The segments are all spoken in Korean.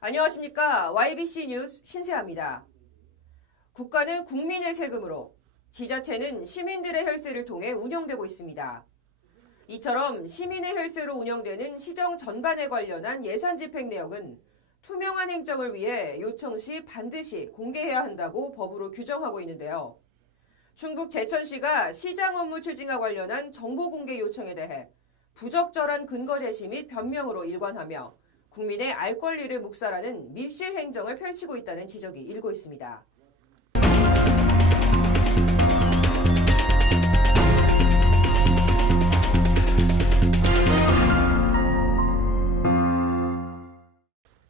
안녕하십니까. YBC 뉴스 신세아입니다. 국가는 국민의 세금으로, 지자체는 시민들의 혈세를 통해 운영되고 있습니다. 이처럼 시민의 혈세로 운영되는 시정 전반에 관련한 예산 집행 내역은 투명한 행정을 위해 요청 시 반드시 공개해야 한다고 법으로 규정하고 있는데요. 충북 제천시가 시장 업무 추진과 관련한 정보 공개 요청에 대해 부적절한 근거 제시 및 변명으로 일관하며 국민의 알 권리를 묵살하는 밀실 행정을 펼치고 있다는 지적이 일고 있습니다.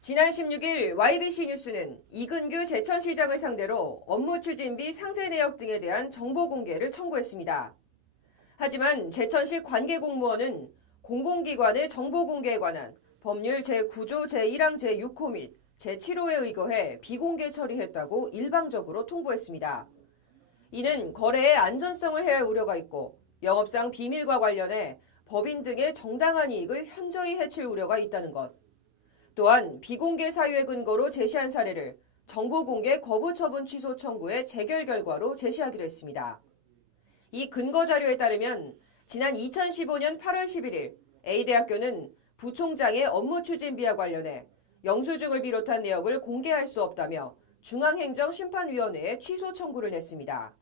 지난 16일 YBC 뉴스는 이근규 제천시장을 상대로 업무 추진비 상세 내역 등에 대한 정보 공개를 청구했습니다. 하지만 제천시 관계공무원은 공공기관의 정보 공개에 관한 법률 제9조 제1항 제6호 및 제7호에 의거해 비공개 처리했다고 일방적으로 통보했습니다. 이는 거래의 안전성을 해할 우려가 있고 영업상 비밀과 관련해 법인 등의 정당한 이익을 현저히 해칠 우려가 있다는 것. 또한 비공개 사유의 근거로 제시한 사례를 정보공개 거부 처분 취소 청구의 재결 결과로 제시하기로 했습니다. 이 근거 자료에 따르면 지난 2015년 8월 11일 A대학교는 부총장의 업무 추진비와 관련해 영수증을 비롯한 내역을 공개할 수 없다며 중앙행정심판위원회에 취소 청구를 냈습니다.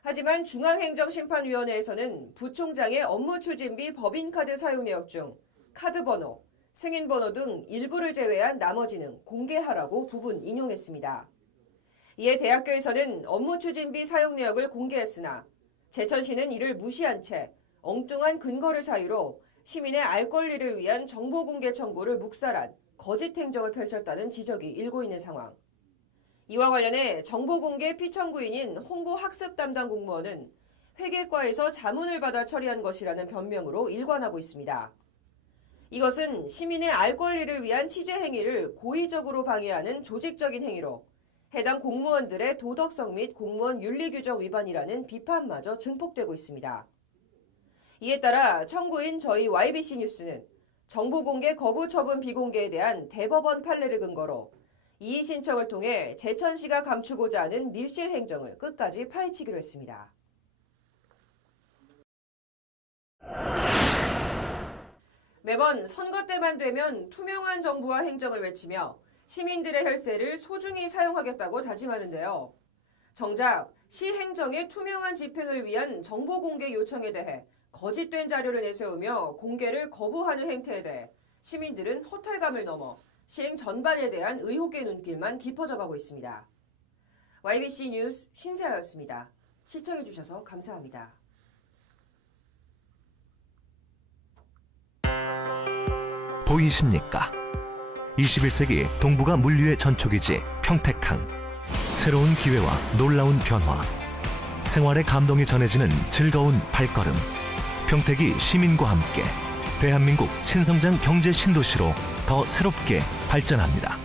하지만 중앙행정심판위원회에서는 부총장의 업무 추진비 법인카드 사용 내역 중 카드 번호, 승인 번호 등 일부를 제외한 나머지는 공개하라고 부분 인용했습니다. 이에 대학교에서는 업무 추진비 사용 내역을 공개했으나 제천시는 이를 무시한 채 엉뚱한 근거를 사유로 시민의 알 권리를 위한 정보 공개 청구를 묵살한 거짓 행정을 펼쳤다는 지적이 일고 있는 상황. 이와 관련해 정보 공개 피청구인인 홍보학습 담당 공무원은 회계과에서 자문을 받아 처리한 것이라는 변명으로 일관하고 있습니다. 이것은 시민의 알 권리를 위한 취재 행위를 고의적으로 방해하는 조직적인 행위로 해당 공무원들의 도덕성 및 공무원 윤리 규정 위반이라는 비판마저 증폭되고 있습니다. 이에 따라 청구인 저희 YBC 뉴스는 정보공개 거부 처분 비공개에 대한 대법원 판례를 근거로 이의 신청을 통해 제천시가 감추고자 하는 밀실 행정을 끝까지 파헤치기로 했습니다. 매번 선거 때만 되면 투명한 정부와 행정을 외치며 시민들의 혈세를 소중히 사용하겠다고 다짐하는데요. 정작 시 행정의 투명한 집행을 위한 정보 공개 요청에 대해 거짓된 자료를 내세우며 공개를 거부하는 행태에 대해 시민들은 허탈감을 넘어 시행 전반에 대한 의혹의 눈길만 깊어져 가고 있습니다. YBC 뉴스 신세아였습니다. 시청해주셔서 감사합니다. 보이십니까? 21세기 동북아 물류의 전초기지 평택항. 새로운 기회와 놀라운 변화. 생활의 감동이 전해지는 즐거운 발걸음. 평택이 시민과 함께 대한민국 신성장 경제 신도시로 더 새롭게 발전합니다.